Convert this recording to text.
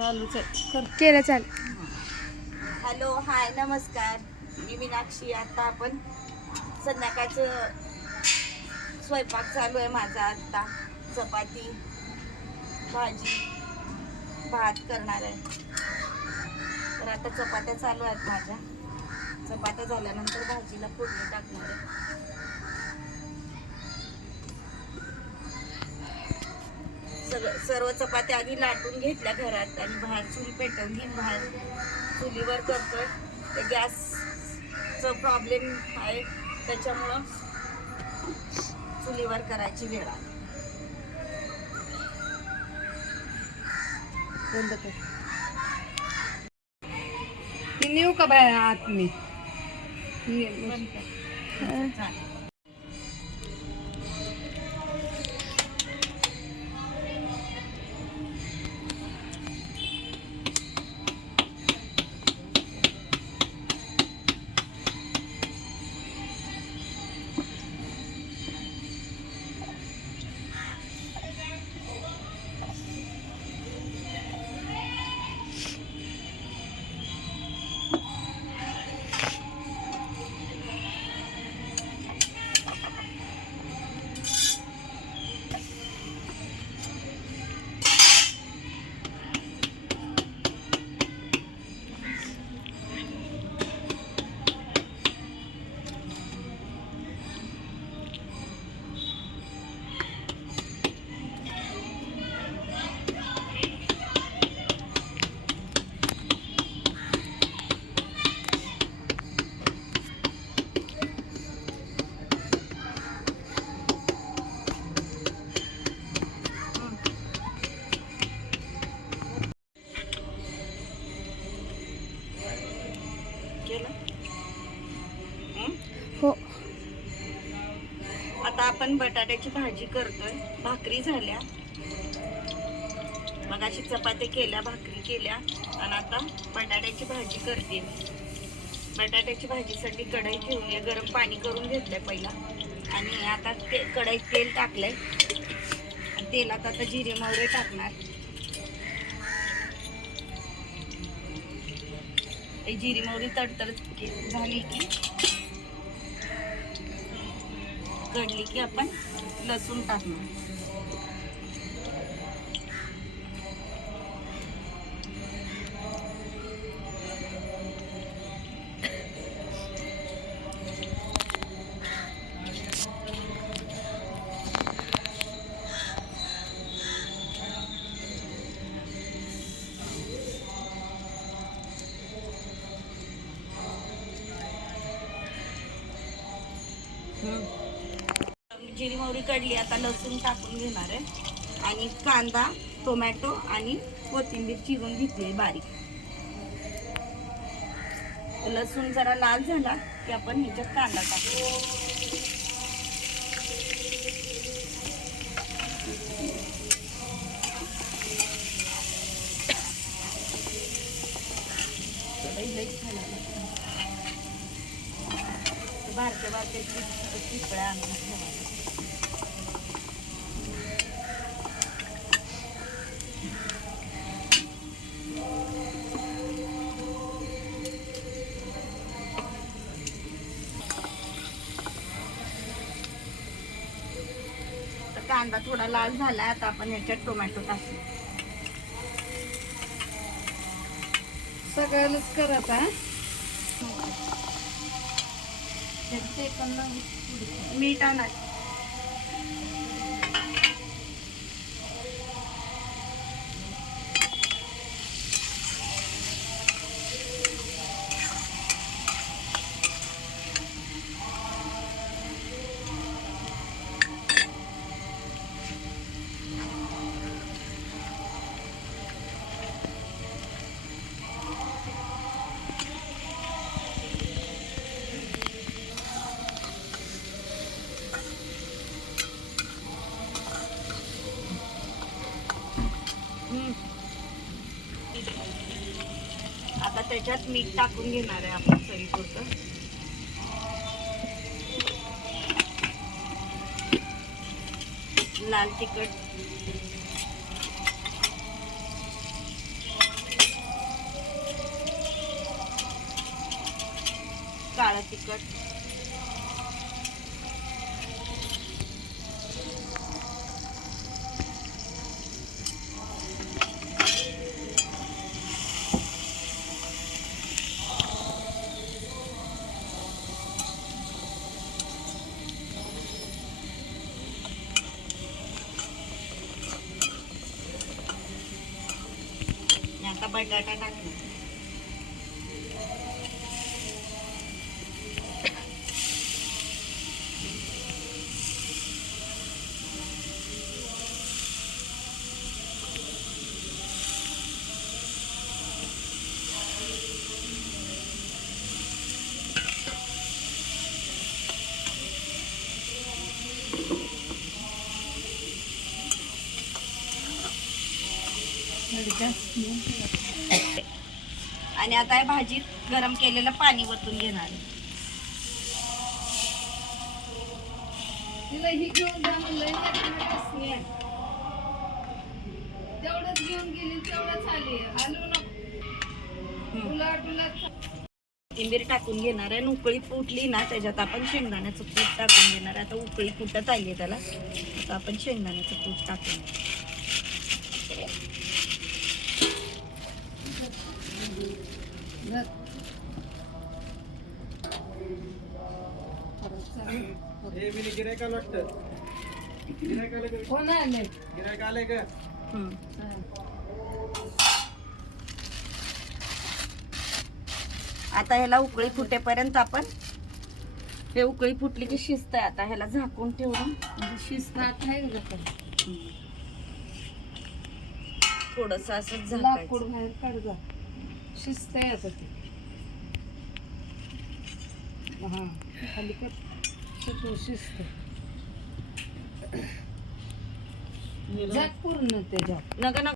चालूच आहे केलं चाल. हॅलो हाय नमस्कार, मी मीनाक्षी. आता आपण संध्याकाळचं स्वयंपाक चालू आहे माझा. आता चपाती भाजी भात करणार आहे. तर आता चपात्या चालू आहेत माझ्या. चपात्या झाल्यानंतर भाजीला फोडणी टाकणार आहे. सर्व चपात्या आधी लाटून घेतल्या घरात आणि बाहेर चूल पेटवली. बाहेर चुलीवर करतोय. ते गॅसचा प्रॉब्लेम आहे त्याच्यामुळं चुलीवर करायची वेळ आली. बंद कर. ती नेऊ का बाहेर आत मी? चालेल. हो. आता आपण बटाट्याची भाजी करतोय. भाकरी झाल्या, मगाशी चपात्या केल्या, भाकरी केल्या आणि आता बटाट्याची भाजी करते. बटाट्याची भाजीसाठी कढई ठेवली आहे. गरम पाणी करून घेतलंय पहिला आणि आता कढईत तेल टाकलंय. तेलात आता जिरे मोहरी टाकणार. जिरी मोहरी तडतड झाली की कढली की आपण लसूण टाकणार. जिरी मोहरी कढली, आता लसूण टाकून घेणार आहे आणि कांदा टोमॅटो आणि कोथिंबीर चिरून घेतली बारीक. लसूण जरा लाल झाला की आपण ह्याच्यात कांदा टाकू. बारक्या बारक्या पिपळ्या आणून ठेवायला. कांदा थोडा लाल झाला, आता आपण याच्यात टोमॅटो टाकू. सगळंच करत आहे. मीठ आणा. आता त्याच्यात मीठ टाकून घेणार आहे आपण चवीपुरतं. लाल तिखट, काळं तिखट. आता बटाटा टाकला. आणि आता या भाजीत गरम केलेलं पाणी वतून घेणार आहे. तिला ही घेऊन जा म्हणलं तेवढंच घेऊन गेली तेवढंच आली. हलवू नको. उलट कोथिंबीर टाकून घेणार आहे. उकळी फुटली ना त्याच्यात आपण शेंगदाण्याचं कूट टाकून घेणार आहे. आता उकळी फुटत आली आहे त्याला, आता आपण शेंगदाण्याचं कूट टाकून. कोण आले? आता ह्याला उकळी फुटेपर्यंत आपण हे उकळी फुटली की शिजत आहे. आता ह्याला झाकून ठेवून शिजतात आहे का थोडस असं लाकूड झाकायचं. बाहेर काढ जा. शिजतंय आता ते. हा खाली कर. शिजत झाक पूर्ण त्याच्यात. नका